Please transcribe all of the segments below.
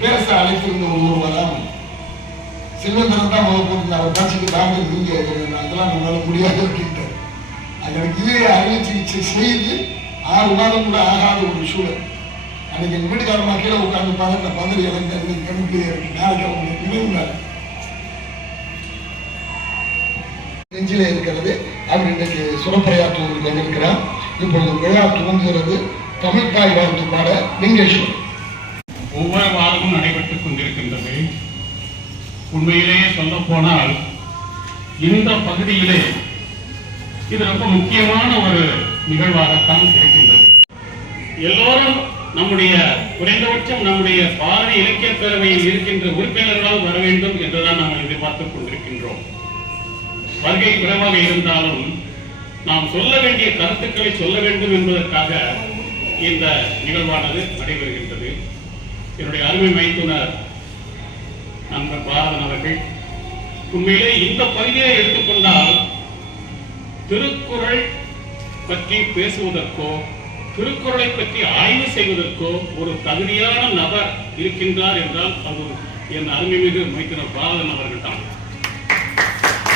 பேச அழைத்திருந்த ஒருவர் வராமல் செல்வந்தரன் தான் போட்டு அவர் கட்சிக்கு தாங்க நீங்க அதெல்லாம் நம்மளால முடியாது அப்படின்ட்டார். அதற்கு இதே அறுவை சிகிச்சை செய்து 6 மாதம் கூட ஆகாத ஒரு சூழல். அன்னைக்கு எங்க வீட்டுக்காரமா கீழே உட்கார்ந்து பார்த்த பதறி இறந்து கண்ணுக்கு நாளைக்கு அவங்களுக்கு நினைவுனார் நெஞ்சில இருக்கிறது. அவர் இன்றைக்கு சுரப்பிரயாற்றுவதற்கு வந்திருக்கிறார். இப்பொழுது விழா துவங்குகிறது. தமிழ் தாய் வாழ்த்து பாட லிங்கேஸ்வரன். ஒவ்வொரு வாரமும் நடைபெற்றுக் கொண்டிருக்கின்றது. உண்மையிலேயே சொல்ல போனால் இந்த பகுதியிலே இது ரொம்ப முக்கியமான ஒரு நிகழ்வாகத்தான் இருக்கின்றது. எல்லோரும் நம்முடைய குறைந்தபட்சம் நம்முடைய பாரதி இலக்கிய பேரவையில் இருக்கின்ற உறுப்பினர்களால் வர வேண்டும் என்றுதான் நாம் எதிர்பார்த்துக் கொண்டிருக்கின்றோம். வருகை குறைவாக இருந்தாலும் நாம் சொல்ல வேண்டிய கருத்துக்களை சொல்ல வேண்டும் என்பதற்காக இந்த நிகழ்வானது நடைபெறுகின்றது. என்னுடைய அருமை மைத்துனர் நண்பர் பாரதன் அவர்கள் உண்மையிலே இந்த பகுதியை எடுத்துக்கொண்டால் திருக்குறள் பற்றி பேசுவதற்கோ திருக்குறளை பற்றி ஆய்வு செய்வதற்கோ ஒரு தகுதியான நபர் இருக்கின்றார் என்றால் அது என் அருமைமிகு மைத்துனர் பாரதன் அவர்கள் தான்.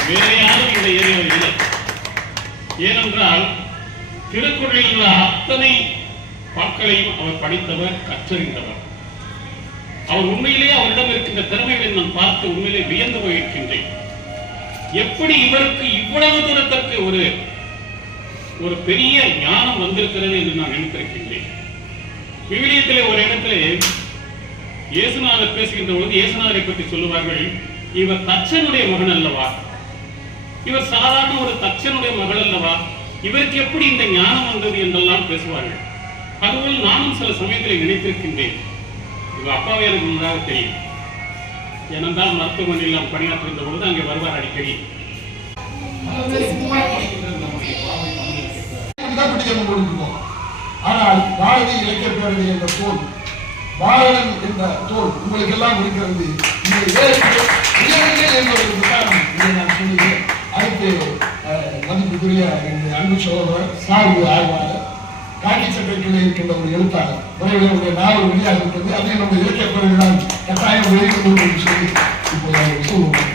வேற யாரும் இந்த ஏரியாவில் இல்லை. ஏனென்றால் திருக்குறளில் உள்ள அத்தனை பாட்களையும் அவர் படித்தவர், கற்றறிந்தவர். அவர் உண்மையிலேயே அவரிடம் இருக்கின்ற திறமைகளை நான் பார்த்து உண்மையிலே வியந்து போயிருக்கின்றேன். எப்படி இவருக்கு இவ்வளவு தூரத்திற்கு ஒரு பெரிய ஞானம் வந்திருக்கிறது என்று நான் நினைத்திருக்கின்றேன். விவிலியத்திலே ஒரு இடத்திலே இயேசுநாதர் பேசுகின்ற பொழுது இயேசுநாதரை பற்றி சொல்லுவார்கள், இவர் தச்சனுடைய மகன் அல்லவா, இவர் சாதாரண ஒரு தச்சனுடைய மகள் அல்லவா, இவருக்கு எப்படி இந்த ஞானம் வந்தது என்றெல்லாம் பேசுவார்கள். அதுபோல் நானும் சில சமயத்தில் நினைத்திருக்கின்றேன், இவங்க அப்பாவே எனக்கு நன்றாக தெரியும். ஏனென்றால் மருத்துவமனையில் நாம் பணியாற்றுகின்ற பொழுது அங்கே வருவார் அடிக்கடி. ஆனால் பாரதி இலக்கிய பேரவை என்ற தோல், பாரதன் என்ற தோல் உங்களுக்கு எல்லாம் இருக்கிறது. நான் சொல்லுகிறேன். அடுத்து மதிப்புக்குரிய அன்பு சகோதரர் சார்பு ஆய்வாளர், காக்கி சட்டைக்குள்ளே இருக்கின்ற ஒரு எழுத்தாளர், உடைய நாவல் வெளியாக இருக்கிறது. அதையும் நம்ம இலக்கிய பேரவைதான் கட்டாயம் வெளியிடும் என்று சொல்லி இப்போது சொல்லுவோம்.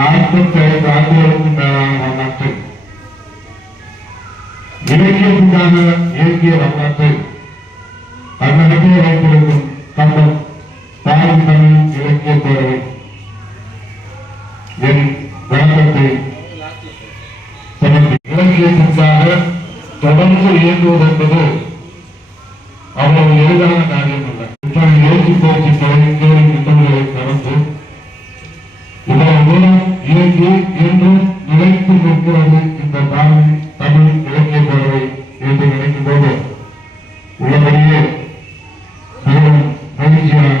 45 ஆண்டுகளுக்கு மேலான வரலாற்றை, இலக்கியத்துக்காக இயக்கிய வரலாற்றை தன்னகத்தே வைத்திருக்கும் கம்பன் பாரதி தமிழ் இலக்கிய பேரவை என் வணக்கத்தை இலக்கியத்திற்காக தொடர்ந்து இயங்குவது என்பது அவ்வளவு எளிதான காரியம் அல்ல. இப்படி எழுச்சி பயிற்சி தேடி திட்டங்களை நடந்து இவ்வளவு தூரம் இயங்கி இன்றும் நிலைத்து நிற்கிறது இந்த பாரதி தமிழ் இலக்கிய பேரவை என்று நினைக்கும் போது உள்ளபடியே மிகவும் மகிழ்ச்சியாக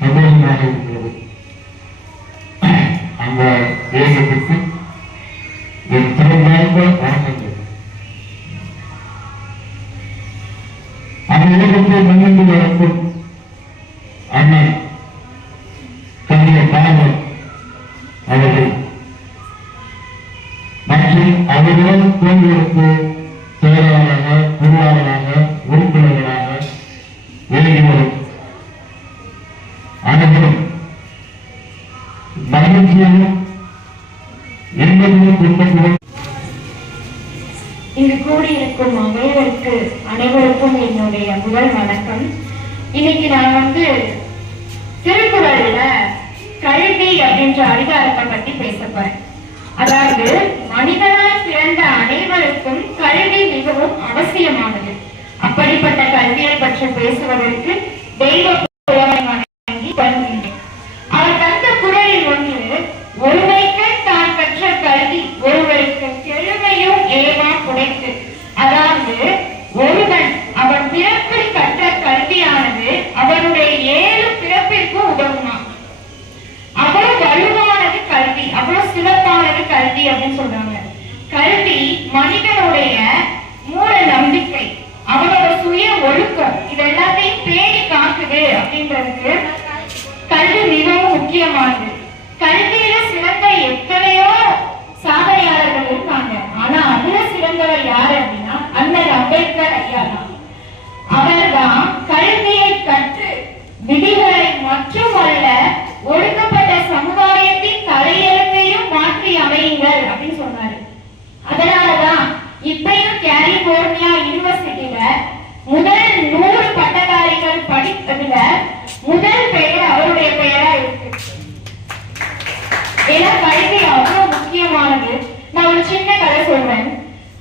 சந்தோஷமாக இருக்கிறது. அந்த இயக்கத்திற்கு என் திறந்தார்ந்த வணக்கங்கள். அந்த இயக்கத்தை முன்னின்று நடக்கும் அண்ணன் கவிஞர் பாரதன் அவர்கள் மற்றும் அவர்களுடன் கோவிலுக்கு செயலாளராக, பொருளாளராக, உறுப்பினர்களாக விலகி வரும் அனைவரும் மகிழ்ச்சியும் இன்பமும் துன்பமும். இங்கு கூடியிருக்கும் அனைவருக்கும் என்னுடைய முதல் வணக்கம். இன்னைக்கு நான் திருக்குறள்ல கல்வி அப்படின்ற அதிகாரத்தை பத்தி பேச போறேன். அதாவது மனிதனாய் பிறந்த அனைவருக்கும் கல்வி மிகவும் அவசியமானது. அப்படிப்பட்ட கல்வியை பற்றி பேசுவதற்கு தெய்வ புலமை வணங்கி வருகின்றேன். அவர் தந்த குறளில் ஒன்று, ஒருமைக்கு தான் கற்ற கல்வி ஒருவருக்கு செழுமையும் ஏமா புடைத்து. அதாவது ஒருவன் அவன் பிறப்பில் கற்ற கல்வியானது அவனுடைய 7 பிறப்பிற்கு உதவுமா. அவ்வளவு வலுவானது கல்வி, அவ்வளவு சிறப்பானது கல்வி அப்படின்னு சொல்றாங்க. கல்வி மனிதனுடைய மூட நம்பிக்கை, அவனோட சுய ஒழுக்கம், இது எல்லாத்தையும் பேணி காக்குது. அப்படின்றதுக்கு கல்வி மிகவும் முக்கியமானது. கல்வியில சிறந்த எத்தனையோ சாதனையாளர்கள் இருக்காங்க. ஆனா அதுல சிறந்தவர் யாரு அப்படின்னா அண்ணல் அம்பேத்கர் ஐயா தான். அவர் தான்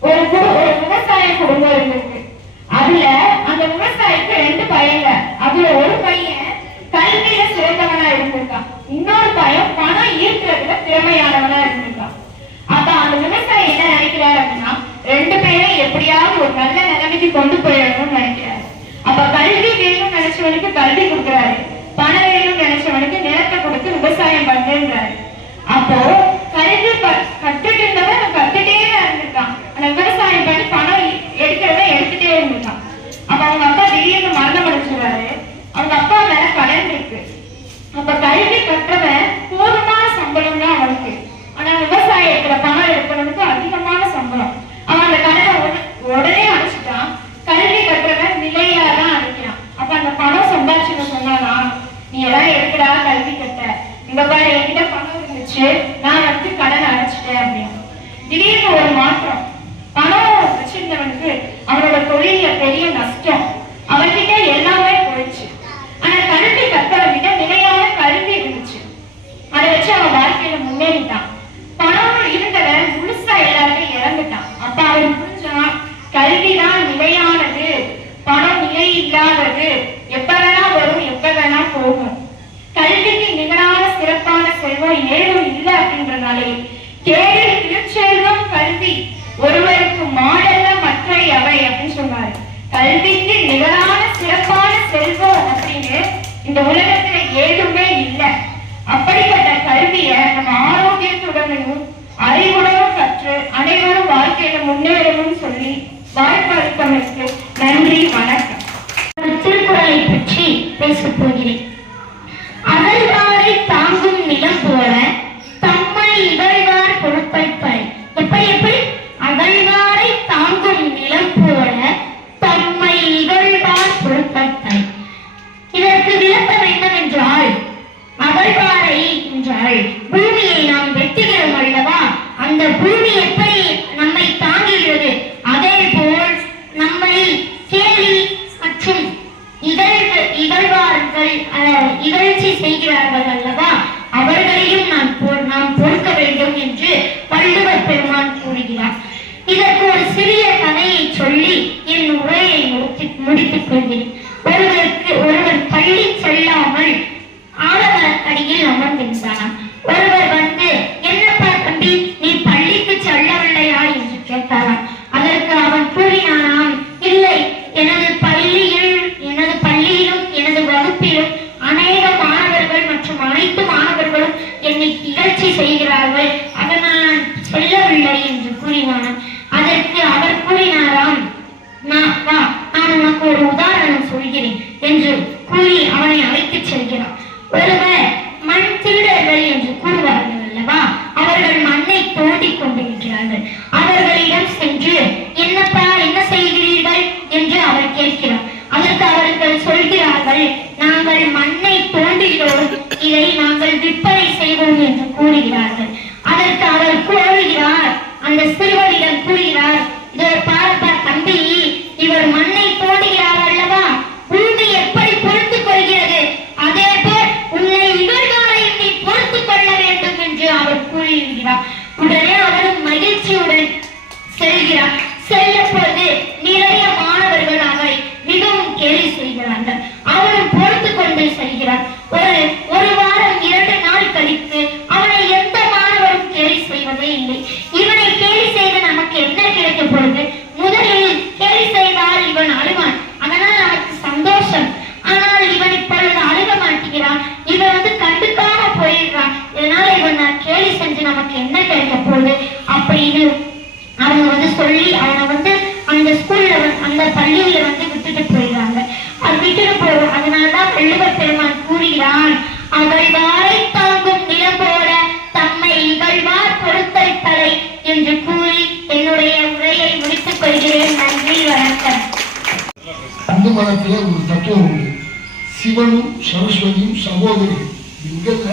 ஒரு விவசாய குடும்பம் இருந்திருக்கு. அதுல அந்த விவசாயிக்கு 2 பையங்க. அதுல ஒரு பையன் கல்வியில சிறந்தவனா இருந்திருக்கான், இன்னொரு பையன் பணம் ஈர்க்கிறதுல திறமையானவனா இருந்திருக்கான். அப்ப அந்த விவசாயி என்ன நினைக்கிறாரு அப்படின்னா 2 பேரும் எப்படியாவது ஒரு நல்ல நிலைமைக்கு கொண்டு போயிடணும்னு நினைக்கிறாரு. அப்ப கல்வி வேணும்னு நினைச்சவனுக்கு கல்வி கொடுக்குறாரு, பணம் வேணும்னு நினைச்சவனுக்கு நிலத்தை கொடுத்து விவசாயம் பண்ணுன்றாரு. அப்போ கல்வி கத்துட்டு இருந்தவன் கத்துட்டே இருந்திருக்கான், ஆனா விவசாயம் பண்ணி பணம் எடுக்கிறத எடுத்துட்டே இருந்திருக்கான். அப்ப அவங்க அப்பா திடீர்னு மரணம் அடைஞ்சிருவாரு. அவங்க அப்பா மேல கடன் இருக்கு. அப்ப கல்வி கற்றவன் போதுமான சம்பளம் தான் அவனுக்கு, ஆனா விவசாயத்துல பணம் எடுக்கிறவனுக்கு அதிகமான சம்பளம். அவன் அந்த கடனை உடனே அடைச்சிட்டான். கல்வி கற்றவன் நிலையாதான் அடைக்கிறான். அப்ப அந்த பணம் சம்பாதிச்சுன்னு சொன்னானா, நீ எல்லாம் எடுக்கடா கல்வி கட்ட, இந்த பாரு என்கிட்ட பணம் இருந்துச்சு, நான் வந்து கடனை அடைச்சிட்டேன் அப்படின்னு. திடீர்னு ஒரு மாற்றம். பணம் வச்சிருந்தவனுக்கு அவனோட தொழில பெரிய நஷ்டம், அவன்கிட்ட எல்லாமே போயிடுச்சு. ஆனா கல்வி கற்றவன்கிட்ட நிலையான கல்வி இருந்துச்சு, அதை வச்சு அவன் வாழ்க்கையில முன்னேறிட்டான். பணம் இருந்தவன் முழுசா எல்லாருமே இறந்துட்டான். அப்ப அவன் புரிஞ்சான், கல்விதான் நிலையானது, பணம் நிலை இல்லாதது, எப்ப வேணா வரும் எப்ப வேணா போகும். கல்விக்கு நிகரான சிறப்பான செல்வம் ஏதும் இல்லை அப்படின்றனாலே கேடில் திருச்செல்வம் கல்வி ஒருவருக்கு மாடல்ல மற்ற அவை அப்படின்னு சொன்னாரு. கல்விக்கு நிகரான சிறப்பான செல்வம் அப்படின்னு இந்த உலகத்துல ஏதுமே இல்லை. அப்படிப்பட்ட கல்விய நம்ம ஆரோக்கியத்துடனும் அறிவுடனும் கற்று அனைவரும் வாழ்க்கையில முன்னேறணும்னு சொல்லி வாய்ப்பளித்தமைக்கு நன்றி, வணக்கம். திருக்குறளை பற்றி பேசப் போகிறேன். அகழ்வாரை தாங்கும் நிலம் போல தம்மை இகழ்வார் பொறுப்பை. எப்படி அகழ்வாரை தாங்கும் நிலம் போல தம்மை இகழ்வார் பொறுப்பை. இதற்கு விளக்கம் என்னவென்றால், அகழ்வாரை என்றால் பூமியை நாம் வெட்டுகிறோம் அல்லவா, அந்த பூமி எப்படி நம்மை தாங்குகிறது, அதே போல் நம்மை கேலி மற்றும் இகழ்ச்சி செய்கிறார்கள் அல்லவா, அவர்களையும் நாம் பொறுக்க வேண்டும் என்று வள்ளுவர் பெருமான் கூறுகிறார். இதற்கு ஒரு சிறிய கதையை சொல்லி என் உரையை முடித்துக் கொள்கிறேன். ஒருவர் பள்ளி செல்லாமல் ஆலமரத்தடியில் அமர்ந்திருந்தாராம். ஒருவர் வந்து, என்னப்பா தம்பி, நீ பள்ளிக்கு செல்லவில்லையா என்று கேட்டாராம். அதற்கு அவன் கூறினானாம், இல்லை, எனது பள்ளியிலும் எனது வகுப்பிலும் அநேக மாணவர்கள் மற்றும் அனைத்து மாணவர்களும் என்னை இகழ்ச்சி செய்கிறார்கள், அதனால் நான் செல்லவில்லை என்று கூறினானாம். அதற்கு அவர் கூறினாராம், நான் உனக்கு ஒரு உதாரணம் சொல்கிறேன் என்று கூறி அவனை அழைத்துச் செல்கிறான். ஒருவர் மண் திருடர்கள் என்று கூறுவார்கள் அல்லவா, அவர்கள் மண்ணை தோண்டிக் கொண்டிருக்கிறார்கள். அவர்களிடம் சென்று, என்னப்பா என்ன செய்கிறீர்கள் என்று அவர் கேட்கிறார். அதற்கு அவர்கள் சொல்கிறார்கள், நாங்கள் மண்ணை தோண்டுகிறோம், இதை நாங்கள் விற்பனை செய்வோம் என்று கூறுகிறார்கள். அதற்கு அவர் கூறுகிறார், அந்த சிறுவனிடம் கூறுகிறார், இதை பாரப்பா தம்பி, இவர் மண்ணை தோண்டுகிறார் அல்லவா, பூமி எப்படி பொறுத்துக் கொள்கிறது, அதே போல் உன்னை இவர்களையும் நீ பொறுத்துக் கொள்ள வேண்டும் என்று அவர் கூறுகிறார். உடனே அவரும் மகிழ்ச்சியுடன் செல்கிறார். செல்ல போது நிறைய மாணவர்கள் அவரை மிகவும் கேலி செய்கிறார்கள். அவரும் பொறுத்து கொண்டு செல்கிறார். ஒரு வாரம் 2 நாள் கழித்து அவனை எந்த மாணவரும் கேலி செய்வதே இல்லை. இவனை கேலி செய்து நமக்கு என்ன கிடைக்க போகுது, முதலில் கேலி செய்தால் இவன் அழுவான், அதனால் நமக்கு சந்தோஷம். ஆனால் இவன் இப்பொழுது அழுக மாட்டேங்கிறான், இவன் வந்து கண்டுக்காம போயிடுறான், இதனால இவன் கேலி செஞ்சு நமக்கு என்ன கிடைக்க போகுது அப்படின்னு அவங்க வந்து சொல்லி அவனை வந்து அந்த ஸ்கூல்ல அந்த பள்ளியில வந்து விட்டுட்டு போயிடுறாங்க. அது விட்டுட்டு போறோம். அதனாலதான் வள்ளுவர் பெருமான் கூறுகிறான், அகழ்வாரை தாங்கும் நிலம் போல தம்மை இகழ்வார் பொறுத்தல் தலை என்று கூறி என்னுடைய உரையை முடித்துக் கொள்கிறேன். நன்றி, வணக்கம். இந்து மதத்துல ஒரு தத்துவம் உண்டு, சிவனும் சரஸ்வதியும் சகோதரி. இங்கல்ல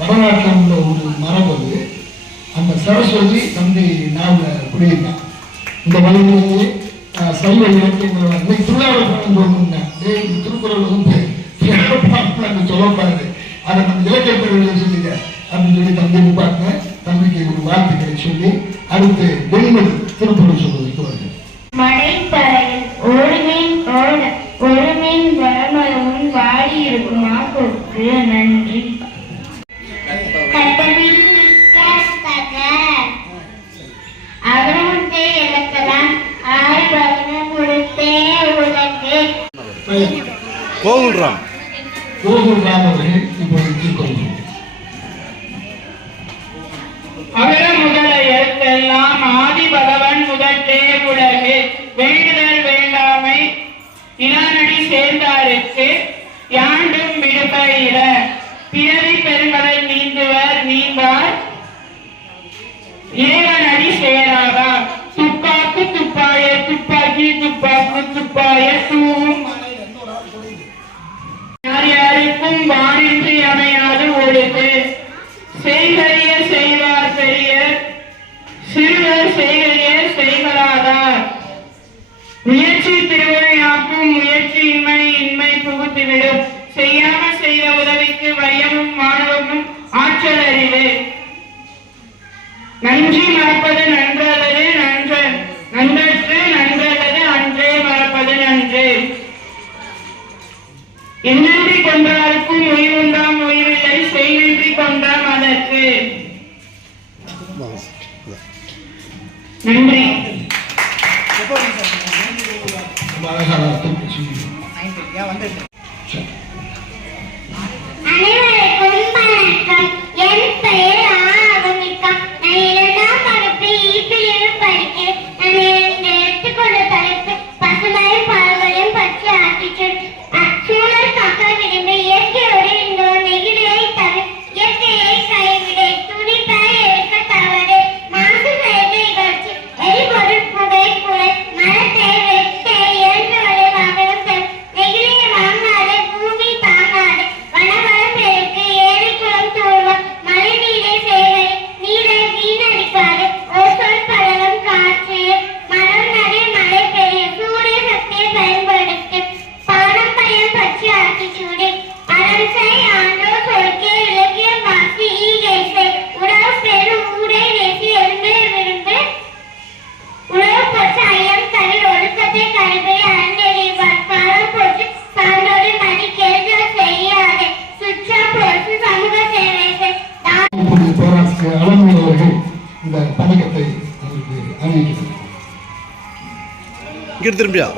வடநாட்டில் உள்ள ஒரு மரபு. அந்த சரஸ்வதி தந்தை நாவல குடியிருந்தான். இந்த வழியிலேயே சைவ இலக்கியங்கள் திருக்குறள் வந்து சொல்லப்பாரு, அதை நம்ம இலக்கிய பிரிவில் சொல்லிங்க அப்படின்னு சொல்லி தம்பி பார்க்க தம்பிக்கு ஒரு வார்த்தைகளை சொல்லி அடுத்து வெண்மொழி திருக்குறள் சொல்லுது. பழமரமும் வாடி இருக்குமா கொக்கு நன்றி. அகரமுட்டே இழக்கலாம் ஆய்வகமும் கொடுத்தே உலகு. கோகுல் ராம் அவர்கள் இப்போது திருக்குறள். அகர முதல எழுத்தெல்லாம் ஆதி பகவன் முதற்றே உலகு. வேண்டுதல் வேண்டாமை இளநடி சேர்ந்தாருக்கு யாண்டும் விடுபயிர. பிறவி பெருங்கடல் நீந்துவர் நீந்தார் இறைவனடி சேராதார். துப்பாக்கு துப்பாய துப்பாக்கி துப்பாக்கு துப்பாய தூவும் யார் யாருக்கும் வானின்றி அமையாது ஒழுகு. செய்கரிய செய்வார் பெரியர் சிறுவர் செய்கரிய செய்கலாதார். முயற்சி திருவிழையாக்கும் முயற்சியின்மை இன்மை புகுத்திவிடும். செய்யாம செய்த உதவிக்கு வையமும் மாணவமும் ஆற்றல் அறிவு. நன்றி மறப்பது நன்றல்லது நன்றற்று நன்றல்லது அன்றே மறப்பது நன்று. என்னன்றி கொன்றாருக்கும் ஓய்வுண்டாம் ஓய்வில்லை செய்நன்றி கொன்றாம் அதற்கு. நன்றி. அழகான அர்த்தம் சொல்லி அனைவருக்கும் வணக்கம். என் பெயர் ஆவணிக்கம். நான் 2ஆம் வகுப்பு ஈப்பிலிருந்து படிக்கிறேன். நான் எடுத்துக்கொண்ட தலைப்பு பசுமையும் பழங்களையும் பற்றி ஆற்றிச்சொல். சூழல் காக்க விரும்பி இயற்கையோடு இந்த நெகிழியை தவிர இயற்கையை கைவிட துணிப்பாய் எடுக்க தவறு. மாசு செய்து இகழ்ச்சி எரிபொருள் புகை குறை மரத்தை வெட்ட இயந்திரங்களை வாகனம் நெகிழியை வாங்காது பூமி தாங்காது. வனவளம் பெருக்கு ஏரி குளம் தூர்வம் மழை நீரை சேவை நீரை வீணடிக்காது. ஓசோன் படலம் காற்று மரம் நடு மழை பெரிய சூரிய சக்தியை பயன்படுத்து. பாரம்பரியம் பற்றி ஆத்திச்சூடு அரசை ஆண்டோ சொற்கே இலக்கியம் வாசி ஈகேசை உறவு பெரு ஊரை வேசி எறும்பு விரும்பு உறவு போச்சு ஐயம் தவிர ஒழுக்கத்தை கருவை அறநெறிவார். பாரம் போச்சு சான்றோடு மணி கெடுதல் செய்யாது. சுற்றா போச்சு சமூக சேவை பேராசிரியர் அலமேல் அவர்கள் இந்த பதக்கத்தை அவருக்கு அணிவிக்கிறார். இங்கே திரும்பியா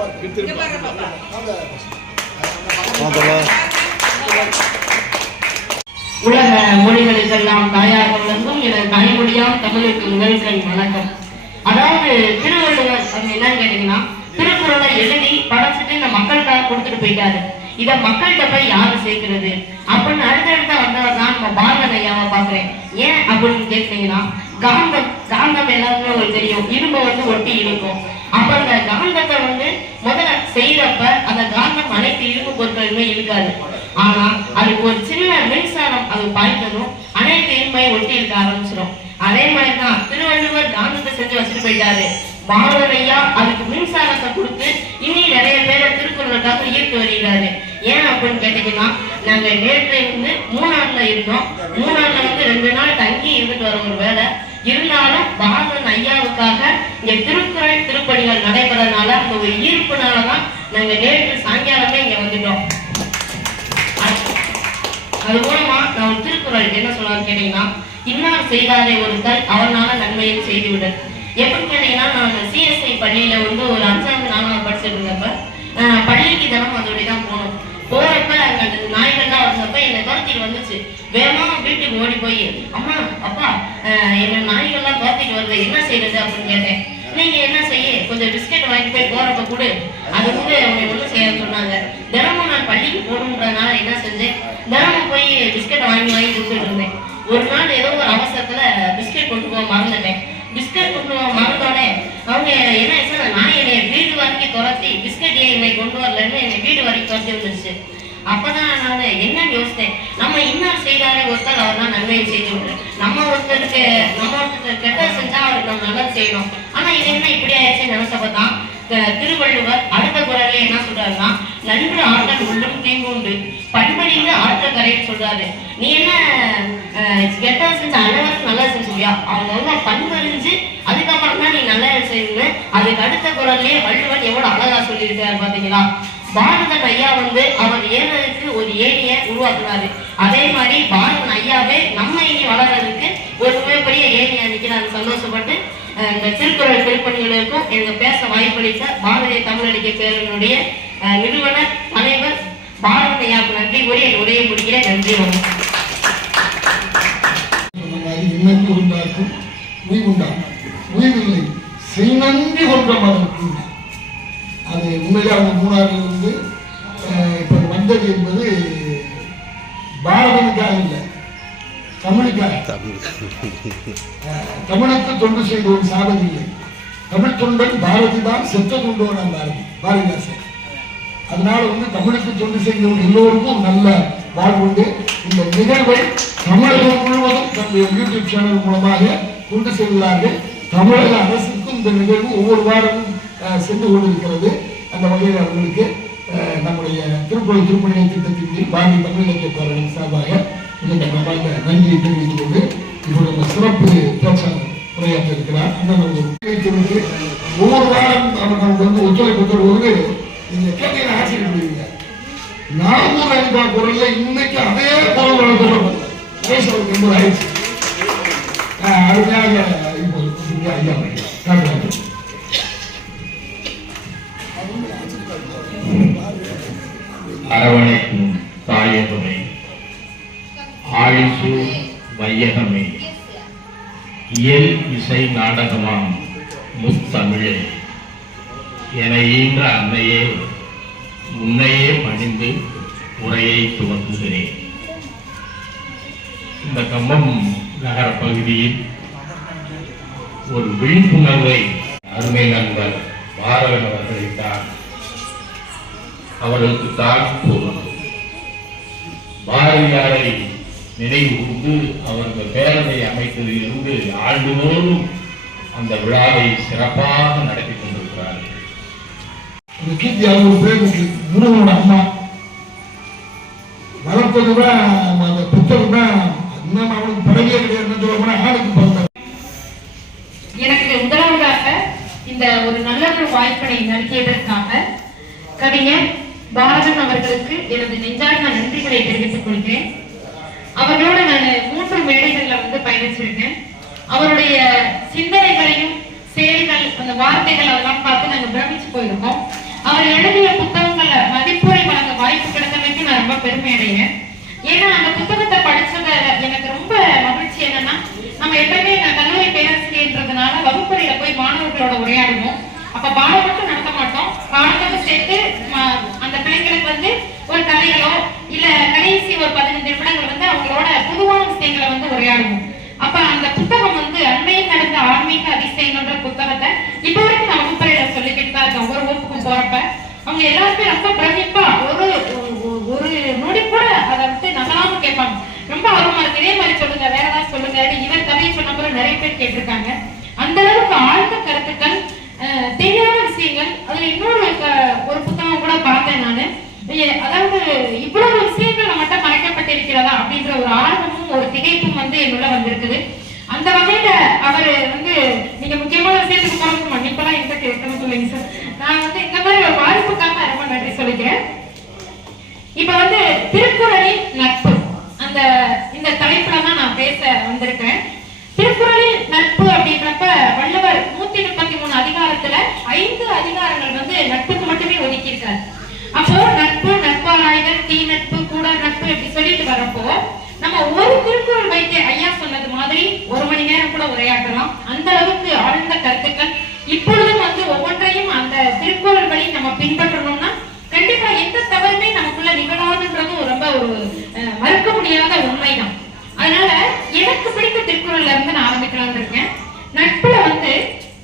உலக மொழிகளுக்கெல்லாம் தாயாக விளங்கும் எனது தாய்மொழியாம் தமிழுக்கு முதல்கண் வணக்கம். அதாவது திருவள்ளுவர் என்னன்னு கேட்டீங்கன்னா திருக்குறளை எழுதி படைச்சிட்டு இந்த மக்களுக்காக கொடுத்துட்டு போயிட்டாரு. இத மக்கள்கிட்ட போய் யாரு சேர்க்கிறது அப்படின்னு அடுத்தடுத்த வந்தவர் தான் நம்ம பாரத ஐயாவை பாக்குறேன். ஏன் அப்படின்னு கேட்டீங்கன்னா காந்தம் எல்லாருமே உங்களுக்கு தெரியும். இரும்பு ஒட்டி இருக்கும். அப்ப அந்த காந்தத்தை முதல்ல செய்யறப்ப அந்த காந்தம் அனைத்து இரும்பு பொருட்களுமே இருக்காது. ஆனா அதுக்கு ஒரு சின்ன மின்சாரம் அது பாய்ந்ததும் அனைத்து இரும்பையும் ஒட்டி இருக்க ஆரம்பிச்சிடும். அதே மாதிரிதான் திருவள்ளுவர் காந்தத்தை செஞ்சு வச்சுட்டு போயிட்டாரு. பாரதையா அதுக்கு மின்சாரத்தை கொடுத்து இனி நிறைய பேரை திருக்குறளுக்காக ஈர்த்து வருகிறாரு. ஏன் அப்படின்னு கேட்டீங்கன்னா நாங்க நேற்று 3 நாள்ல இருந்தோம். 3 நாள்ல 2 நாள் தங்கி இருந்துட்டு வர ஒரு வேலை இருந்தாலும் பாரதன் ஐயாவுக்காக இங்க திருக்குறள் திருப்பணிகள் நடைபெறதுனால அந்த ஒரு ஈர்ப்புனாலதான் நாங்க நேற்று சாயங்காலமே இங்க வந்துட்டோம். அது மூலமா நான் ஒரு திருக்குறள் என்ன சொல்லலாம்னு கேட்டீங்கன்னா இன்னார் செய்தாரே ஒருத்தர் அவனால நன்மையை செய்துவிட. எப்படின்னு கேட்டீங்கன்னா நான் சிஎஸ்ஐ பள்ளியில ஒரு 5ஆவது 4ஆவது படிச்சுட்டு இருந்தப்ப பள்ளிக்கு தினம் அதோடதான் போனோம். போறப்ப அங்க நாய்கள்லாம் வந்தப்ப என்னை துரத்திட்டு வந்துச்சு. வேகமா வீட்டுக்கு ஓடி போய் அம்மா அப்பா என்ன நாய்கள்லாம் துரத்திட்டு வருது என்ன செய்யறது அப்படின்னு கேட்டேன். நீங்க என்ன செய்ய கொஞ்சம் பிஸ்கெட் வாங்கி போய் போறப்ப கூட அது கூட அவங்க ஒன்றும் செய்ய சொன்னாங்க. தினமும் நான் பள்ளிக்கு போகணுன்றதுனால என்ன செஞ்சேன் தினமும் போய் பிஸ்கெட் வாங்கி கொடுத்துட்டு இருந்தேன். ஒரு நாள் ஏதோ ஒரு அவசரத்துல பிஸ்கெட் கொண்டு போக மறந்துட்டேன். பிஸ்கெட் கொண்டு போக மறந்தோடனே அவங்க என்ன சார் நான் என்னை வீடு வரைக்கும் துரத்தி பிஸ்கெட் ஏன் என்னை கொண்டு வரலன்னு என்னை வீடு வரைக்கும் துரத்தி வந்துருச்சு. அப்பதான் நான் என்னன்னு யோசித்தேன். நம்ம இன்னார் செய்தாரே ஒருத்தர் அவர் தான் நன்மையை செய்து விடுறேன். நம்ம ஒருத்தருக்கு கெட்ட செஞ்சா அவருக்கு நம்ம நல்லது செய்யணும். ஆனா இது என்ன இப்படி ஆயிடுச்சுன்னு நினைச்சப்பதான் திருவள்ளுவர் அடுத்த குறள்ல என்ன சொல்றாருன்னா நன்று ஆற்றல் உள்ளும் தீங்குண்டு பண்படிந்து ஆற்றல் கரைன்னு சொல்றாரு. நீ என்ன கெட்ட செஞ்ச அனைவரும் நல்லது செஞ்சுவியா அவங்க பண்பறிஞ்சு அதுக்கப்புறம் தான் நீ நல்லது செய்யணும். அதுக்கு அடுத்த குறள்லயே வள்ளுவன் எவ்வளவு அழகா சொல்லியிருக்காரு பாத்தீங்களா. பாரதன் ஐயா அவர் அதே மாதிரி பாரதன் ஐயாவே நம்ம இனி வளர்றதுக்கு ஒரு மிகப்பெரிய ஏணியா நிற்கிறாங்க. சந்தோஷப்பட்டு இந்த திருக்குறள் திருப்பணிகளுக்கும் எனக்கு பேச வாய்ப்பளித்த பாரதிய தமிழறிஞர் பேரனுடைய நிறுவனர் தலைவர் பாரத ஐயாவுக்கு நன்றி கூறி என் உரையை முடிக்கிறேன். நன்றி. இன்னும் உண்டாக்கும் உய்வுண்டாகும். உய்வில்லை செய்நன்றி கொன்ற மதற்கு அது உண்மையிலே அவங்க மூணாறுல இருந்து இப்ப வந்தது என்பது பாரதனுக்காக இல்லை, தமிழுக்காக. தமிழுக்கு தொண்டு செய்த ஒரு சாதனை இல்லை. தமிழ் தொண்டன் பாரதி தான், செத்த தொண்டோன் பாரதிதாசன். அதனால தமிழுக்கு தொண்டு செய்தவர்கள் எல்லோருக்கும் நல்ல வாழ்வுண்டு. இந்த நிகழ்வை தமிழகம் முழுவதும் தன்னுடைய யூடியூப் சேனல் மூலமாக கொண்டு செல்கிறார்கள். தமிழக அரசுக்கும் இந்த நிகழ்வு ஒவ்வொரு வாரமும் சென்று கொண்டிருக்கிறது. அந்த வகையில் அவர்களுக்கு நம்முடைய திருக்குறள் திருப்பணி திட்டத்தின் கீழ் பாரதிய தமிழ் இலக்கிய பேரவையின் சார்பாக நன்றியை தெரிவித்துக் கொண்டு இப்போது நம்ம சிறப்பு பேச்சாளர் உரையாற்ற இருக்கிறார். ஒவ்வொரு வாரம் நமக்கு ஒத்துழைப்பு தருவது நீங்க கேட்டீங்கன்னா ஆச்சரியப்படுவீங்க. 450 குரல்ல இன்னைக்கு அதே குரல் வளர்ந்து ரொம்ப ஆயிடுச்சு. அருமையாக ஐயா அரவணைக்கும் தாயகமே, ஆயுசு வையகமே, இயல் இசை நாடகமாம் முத்தமிழே, என ஈன்ற அன்னையே, உன்னையே பணிந்து உரையை துவக்குகிறேன். இந்த கம்பம் நகர பகுதியில் ஒரு விழிப்புணர்வை அருமை நண்பர் பாரதன் அவர்களிட்டார். அவர்களுக்கு தான் போகும் பாரதியாரை நினைவு கூர்ந்து அவர்கள் பேரவை அமைத்ததிலிருந்து ஆண்டுதோறும் அந்த விழாவை சிறப்பாக நடத்தி கொண்டிருக்கிறார்கள். முருகனோட அம்மா வளர்ப்பது அந்த புத்தகம் தான் அவனுக்கு படவே கிடையாது. ஆளுக்கு பிறந்த எனக்கு முதலாவதாக இந்த ஒரு நல்ல ஒரு வாய்ப்பினை நல்கியதற்காக கவிஞர் பாரதன் அவர்களுக்கு எனது நெஞ்சார்ந்த நன்றிகளை தெரிவித்துக் கொள்கிறேன். அவர்களோட நான் 3 மேடைகள்ல பயணிச்சிருக்கேன். அவருடைய சிந்தனைகளையும் செயல்கள், அந்த வார்த்தைகள் அதெல்லாம் பார்த்து நாங்க பிரமிச்சு போயிருக்கோம். அவர் எழுதிய புத்தகங்கள்ல மதிப்புரை வழங்க வாய்ப்பு கிடைத்தமைக்கு நான் ரொம்ப பெருமை அடைகிறேன். ஏன்னா அந்த புத்தகத்தை படிச்சத எனக்கு ரொம்ப மகிழ்ச்சி. என்னன்னா நம்ம எப்பவுமே கல்லூரி பேராசிரியர்ன்றதுனால வகுப்பறையில போய் மாணவர்களோட உரையாடுவோம். அப்ப பாடம் மட்டும் நடத்த மாட்டோம், பாடத்தோடு சேர்த்து அந்த பிள்ளைங்களுக்கு ஒரு கதைகளோ இல்ல கடைசி ஒரு 15 நிமிடங்கள் அவங்களோட பொதுவான விஷயங்களை உரையாடுவோம். அப்ப அந்த புத்தகம் அண்மையில் நடந்த ஆன்மீக அதிசயங்கள்ன்ற புத்தகத்தை இப்ப வரைக்கும் நான் வகுப்பறையில சொல்லிக்கிட்டு தான் இருக்கேன். ஒவ்வொரு வகுப்புக்கும் போறப்ப அவங்க எல்லாருமே ரொம்ப பிரமிப்பா ஒரு நொடி கூட அதை நகலாம கேட்பாங்க. ரொம்ப ஆர்வமா இருக்கு, இதே மாதிரி சொல்லுங்க, வேற ஏதாவது சொல்லுங்க. இவர் கதையை சொன்ன போல நிறைய பேர் கேட்டிருக்காங்க. அந்த அளவுக்கு ஆழ்ந்த கருத்துக்கள், தெரியாத விஷயங்கள். அதுல இன்னொரு ஒரு புத்தகம் கூட பார்த்தேன் நானு. அதாவது இவ்வளவு விஷயங்கள் நம்மகிட்ட மறைக்கப்பட்டிருக்கிறதா அப்படின்ற ஒரு ஆர்வமும் ஒரு திகைப்பும் என்னுள்ள வந்திருக்குது. அந்த வகையில அவரு நீங்க முக்கியமான விஷயத்துக்கு போறதுக்கு மன்னிப்பெல்லாம் என்கிட்ட கேட்கணும் சொல்லுங்க சார். நான் இந்த மாதிரி ஒரு வாய்ப்புக்காக ரொம்ப நன்றி சொல்லிக்கிறேன். இப்ப திருக்குறளின் நட்பு இந்த தலைப்புல தான் நான் பேச வந்திருக்கேன். திருக்குறளில் நட்பு அப்படின்றப்ப வள்ளுவர் 133 அதிகாரத்துல 5 அதிகாரங்கள் நட்புக்கு மட்டுமே ஒதுக்கி இருக்காரு. அப்போ நட்பு, நட்பாராய்தல், தீ நட்பு, கூட நட்பு இப்படி சொல்லிட்டு வரப்போ நம்ம ஒரு திருக்குறள் வைத்து ஐயா சொன்னது மாதிரி 1 மணி நேரம் கூட உரையாற்றலாம். அந்த அளவுக்கு ஆழ்ந்த கருத்துக்கள். இப்பொழுதும் ஒவ்வொன்றையும் அந்த திருக்குறள் வழி நம்ம பின்பற்றணும்னா கண்டிப்பா எந்த தவறுமே நமக்குள்ள நிகழாதுன்றதும் ரொம்ப ஒரு மறுக்க முடியாத உண்மைதான். அதனால எனக்கு பிடித்த திருக்குறள்ல இருந்து நான் ஆரம்பிக்கலாம்னு இருக்கேன். நட்புல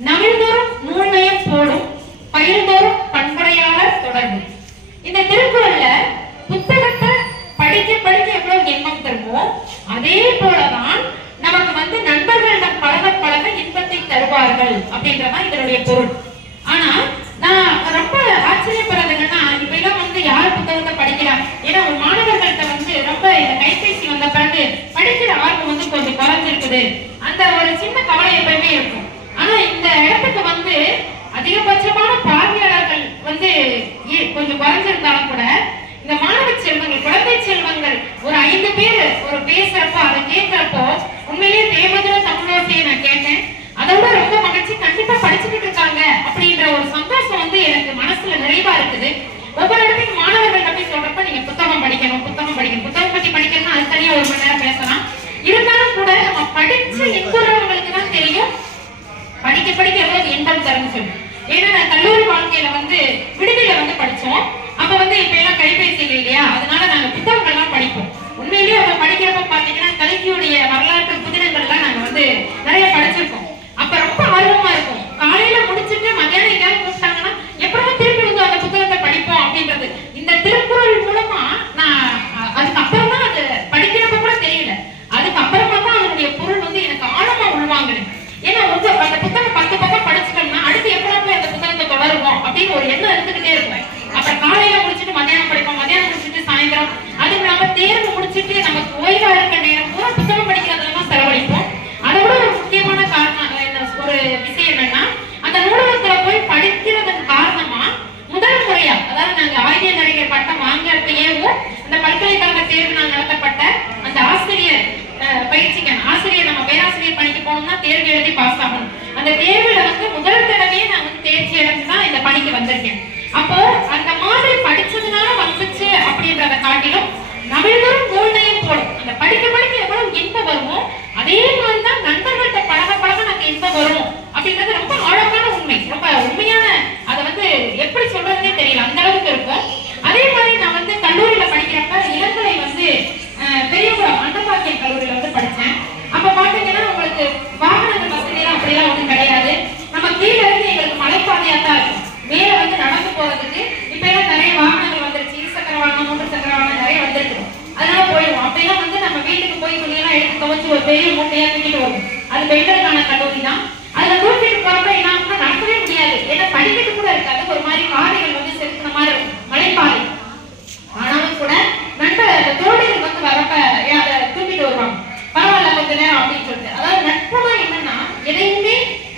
நவிழ்தோறும் நூல்நயம் போடும், பயிர்தோறும் பண்புடையாளர் தொடர்பு. இந்த திருக்குறள்ல புத்தகத்தை படிக்க படிக்க எவ்வளவு இன்பம் தருமோ அதே போலதான் நமக்கு நண்பர்களிடம் பழக பழக இன்பத்தை தருவார்கள் அப்படின்றதான் இதனுடைய பொருள். ஆனா நான் ரொம்ப ஆச்சரியப்படுறது என்னன்னா, இப்ப எல்லாம் யார் புத்தகத்தை படிக்கிறார்? ஏன்னா ஒரு மாணவர்கள்ட்ட ரொம்ப கைபேசி வந்த பிறகு படிக்கிற ஆர்வம் கொஞ்சம் குறைஞ்சிருக்குது. அந்த ஒரு சின்ன கவலை எப்பயுமே இருக்கும். ஆனா இந்த இடத்துக்கு அதிகபட்சமான பார்வையாளர்கள் கொஞ்சம் குறைஞ்சிருந்தாலும் கூட இந்த மாணவ செல்வங்கள், குழந்தை செல்வங்கள் ஒரு 5 பேர் படிச்சிருக்கோம். ஏன்னா நான் கல்லூரி வாழ்க்கையில வந்து விடுதியில வந்து படிச்சோம். அப்ப வந்து இப்ப எல்லாம் கைபேசி இல்லை இல்லையா, அதனால நாங்க புத்தகங்கள்லாம் படிப்போம். உண்மையிலேயே அவங்க படிக்கிறப்ப பாத்தீங்கன்னா கல்கியுடைய வரலாற்று புதினங்கள்லாம் நாங்க வந்து நிறைய படிச்சிருக்கோம். அப்ப ரொம்ப ஆர்வமா இருக்கும். காலையில முடிச்சுட்டு மத்தியானம் எங்கேயாவது கூப்பிட்டாங்கன்னா எப்பவும் திருப்பி வந்து அந்த புத்தகத்தை படிப்போம் அப்படின்றது. இந்த திருக்குறள் மூலமா நான் அதுக்கப்புறம் தான் அது படிக்கிறப்ப கூட தெரியல, அதுக்கப்புறமா தான் அதனுடைய பொருள் வந்து எனக்கு ஆழமா உள்வாங்கினேன். ஏன்னா வந்து அந்த புத்தகம் 10 பக்கம் படிச்சுட்டோம்னா அடுத்து எப்படாமே அந்த புத்தகத்தை தொடருவோம் அப்படின்னு ஒரு எண்ணம் இருந்துகிட்டே இருக்கும். அப்புறம் காலையில முடிச்சுட்டு மத்தியானம் படிப்போம், மத்தியானம் முடிச்சுட்டு சாயந்தரம், அதுவும் இல்லாம தேர்வு முடிச்சுட்டு நமக்கு ஓய்வா இருக்க நேரம் பூரா புத்தகம் படிக்கிறதெல்லாம் செலவழிப்போம். அதை விட ஒரு முக்கியமான காரணம் ஒரு விஷயம் என்னன்னா, அந்த நூலகத்துல போய் படிக்கிறதன் காரணமா முதல் முறையா, அதாவது நாங்க ஆய்விய நடிகர் பட்டம் வாங்கறப்பயேவும் அந்த பல்கலைக்கழக தேர்வு நாங்கள் நடத்தப்பட்ட அந்த ஆசிரியர் பயிற்சிக்கான ஆசிரியர், நம்ம பேராசிரியர் பணிக்கு போனோம்னா தேர்வு எழுதி பாஸ் ஆகணும். அந்த தேர்வுல வந்து முதல் தடவையே நான் வந்து தேர்ச்சி அடைஞ்சுதான் இந்த பணிக்கு வந்திருக்கேன். அப்போ அந்த மாதிரி படிச்சதுனால வந்துச்சு அப்படின்றத காட்டிலும் நவிழ்தரும் கோல்டையும் போடும். அந்த படிக்க படிக்க எவ்வளவு இன்பம் வருமோ அதே மாதிரிதான் நண்பர்கள்ட்ட பழக பழக நாங்க இன்பம் வரும் அப்படின்றது ரொம்ப ஆழமான உண்மை, ரொம்ப உண்மையான. அதை வந்து எப்படி சொல்றதுன்னே தெரியல, அந்த அளவுக்கு இருக்கும். அதே மாதிரி நான் வந்து கல்லூரியில படிக்கிறப்ப இளங்கலை வந்து பெரியகுளம் அண்டபாக்கியம் கல்லூரியில வந்து படிச்சேன். அப்ப பாத்தீங்கன்னா உங்களுக்கு வாகனங்கள் வசதியெல்லாம் அப்படியெல்லாம் ஒண்ணும் கிடையாது. நம்ம கீழே இருந்து எங்களுக்கு மலைப்பாதையா தான் இருக்கும், மேல வந்து நடந்து போறதுக்கு. இப்ப எல்லாம் நிறைய வாகனங்கள் வந்துருச்சு, இருசக்கர வாகனம், 3 சக்கர வாகனம் நிறைய வந்துருக்கு. அதனால போயிடுவோம். அப்பெல்லாம் வந்து நம்ம வீட்டுக்கு போய் துணியெல்லாம் எடுத்து துவச்சு ஒரு பெரிய மூட்டையா தூக்கிட்டு வரும். அது பெண்களுக்கான கல்லூரி தான். அதுல தூக்கிட்டு போறப்ப என்ன ஆகும்னா நடக்கவே முடியாது, ஏன்னா படிக்கட்டு கூட இருக்காது, ஒரு மாதிரி பாதைகள் வந்து செலுத்தின மாதிரி இருக்கும், மலைப்பாதை. ஆனாலும் கூட நண்பர் தோழிகள் வந்து வரப்ப அதை தூக்கிட்டு வருவாங்க, பரவாயில்ல கொஞ்ச நேரம் அப்படின்னு சொல்லிட்டு. அதாவது நட்புனா என்னன்னா எதையுமே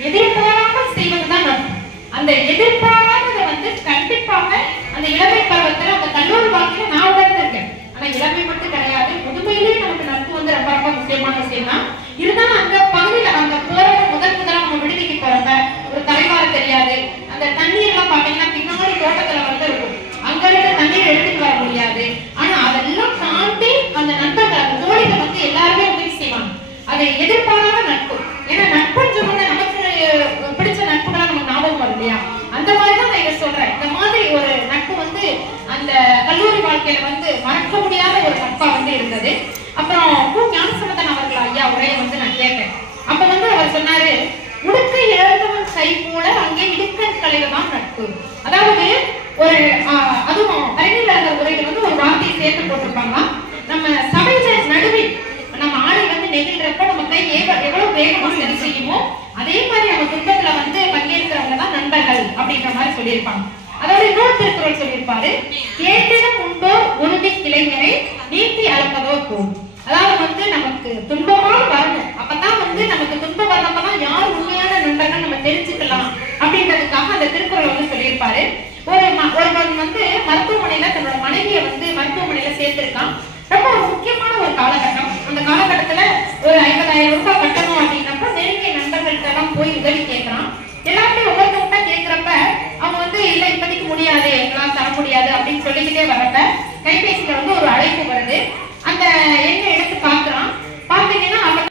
எதிர்பாராமல் செய்வதுதான் நட்பு. அந்த எதிர்பாராததை வந்து கண்டிப்பாக அந்த இளமை பருவத்துல அந்த கல்லூரி வாழ்க்கையில நான் உணர்ந்திருக்கேன். ஆனா இளமை மட்டும் கிடையாது, முதுமையிலேயே நமக்கு நட்பு வந்து ரொம்ப ரொம்ப முக்கியமான விஷயம் தான். இருந்தாலும் அந்த பகுதியில அந்த போறப்ப முதல்ல நம்ம விடுதிக்கு போறப்ப ஒரு தலைவார தெரியாது, அந்த தண்ணீர் எல்லாம் பாத்தீங்கன்னா பின்னாடி தோட்டத்துல வந்து இருக்கும், அங்க இருக்க தண்ணீர் எடுத்துட்டு வர முடியாது. ஆனா அதெல்லாம் தாண்டி அந்த நண்பர்கள் அந்த தோழிகள் வந்து எல்லாருமே உதவி செய்வாங்க. அதை எதிர்பாராத நட்பு. ஏன்னா நட்புன்னு சொன்னா நமக்கு பிடிச்ச நட்புகளா நமக்கு ஞாபகம் வரும் இல்லையா, அந்த மாதிரிதான் நான் இதை சொல்றேன். இந்த மாதிரி ஒரு நட்பு வந்து அந்த கல்லூரி வாழ்க்கையில வந்து மறக்க முடியாத ஒரு நட்பா வந்து இருந்தது. அப்புறம் ஞானசம்பந்தன் அவர்கள் ஐயா உரையை வந்து நான் கேட்டேன். அப்ப வந்து அவர் சொன்னாரு, உடுக்க இழந்தவன் கை போல அங்கே இடுக்க கலையில்தான் நட்பு. அதாவது ஒரு அதுவும் அறிஞர் உரையில வந்து ஒரு வார்த்தையை சேர்த்து போட்டிருப்பாங்க. நம்ம சபையில நடுவில் நம்ம ஆடை வந்து நெகிழ்றப்ப நம்ம கை எவ்வளவு வேகமா சரி செய்யுமோ அதே மாதிரி நம்ம துன்பத்துல வந்து பங்கேற்கிறவங்க தான் நண்பர்கள் அப்படின்ற மாதிரி சொல்லியிருப்பாங்க. அதாவது இன்னொரு திருக்குறள் சொல்லியிருப்பாரு, கேட்டிடம் உண்டோ உறுதி கிளைஞரை நீட்டி அளப்பதோ போகும். அதாவது வந்து நமக்கு துன்பமாக வரணும், அப்பதான் வந்து நமக்கு துன்பம் வர்றப்பதான் யார் உண்மையான நண்பர்கள் நம்ம தெரிஞ்சுக்கலாம் அப்படின்றதுக்காக அந்த திருக்குறள் வந்து சொல்லியிருப்பாரு. ஒருவன் வந்து மருத்துவமனையில தன்னோட மனைவியை வந்து மருத்துவமனையில சேர்த்திருக்கான். ரொம்ப ஒரு முக்கியமான ஒரு காலகட்டம். அந்த காலகட்டத்துல ஒரு 50,000 ரூபாய் கட்டணும் அப்படின்னப்ப நெருங்கிய நண்பர்கள்ட்ட எல்லாம் போய் உதவி கேட்கிறான். எல்லாருமே ஒவ்வொருத்தவங்க கேட்கிறப்ப அவங்க வந்து இல்ல இப்போதைக்கு முடியாது, எங்களால் தர முடியாது அப்படின்னு சொல்லிக்கிட்டே வரப்ப கைபேசியில வந்து ஒரு அழைப்பு வருது. அந்த எண்ணை